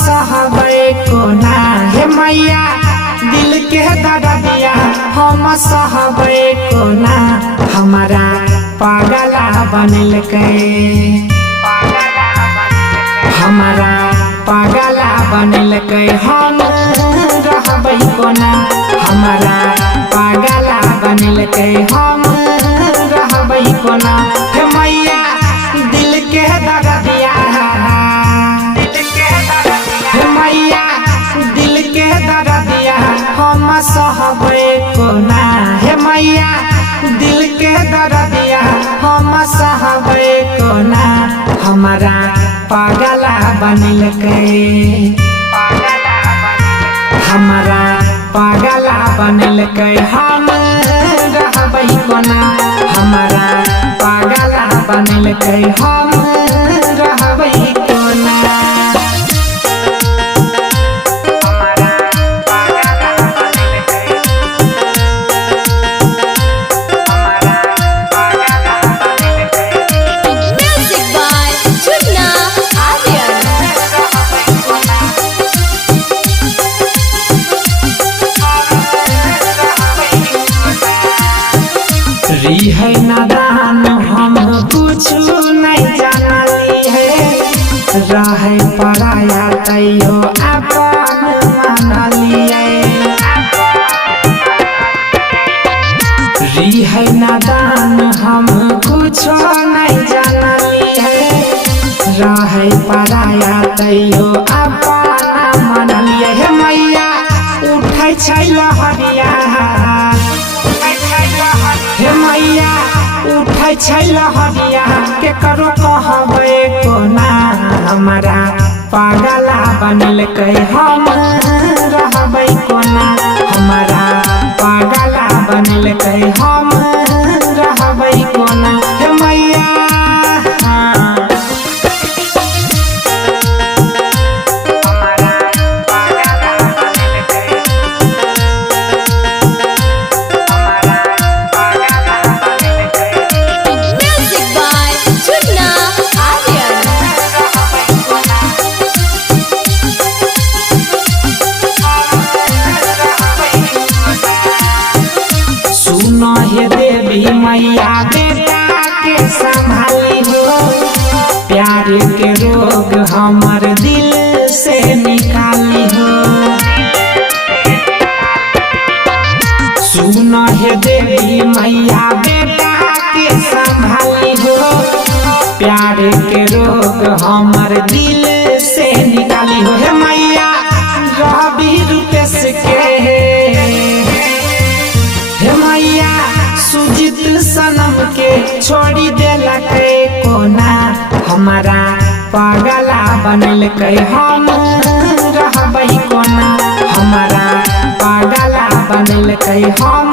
सहबे कोना हे मैया दिल के दर्दिया हम सहबे कोना हमारा पागला बनल के हमारा पागला बनल के हम रहबै कोना हमारा पागला बनल के हम रहबै कोना हे मैया दिल के दर्दिया हे मैया दिल के दर्दिया हम सहबे कोना हे मैया दिल के दर्दिया हम सहबे कोना हमारा पागला बनल के हमारा पागला बनल के हम रहबै कोना हमारा पागला बनल के हम रहबै कोना है नादान हम कुछ नहीं जानली है रहे पराया तैयो अपन मानलिए है नादान हम कुछ नहीं जानली है रहे पराया तैयो अपन मानलिए हे मैया उठै छै लहरिया हे मैया उठै छै लहरिया के करो कहबै कोना हमारा पागला बनल के हम रहबै कोना हमारा पागला बनल के हम रहबै कोना हे मैया मैया बेटा के संभाली हो प्यार के रोग हमर दिल से निकाली हो सुन हे देवी मैया बेटा के संभाली हो प्यार के रोग हमर दिल से निकाली हो हे मैया रवि रूपेश के हे मैया सुजित सनम के छोड़ी देला के कोना हमारा पागला बनल के हम रहबै कोना हमारा पागला बनल के हम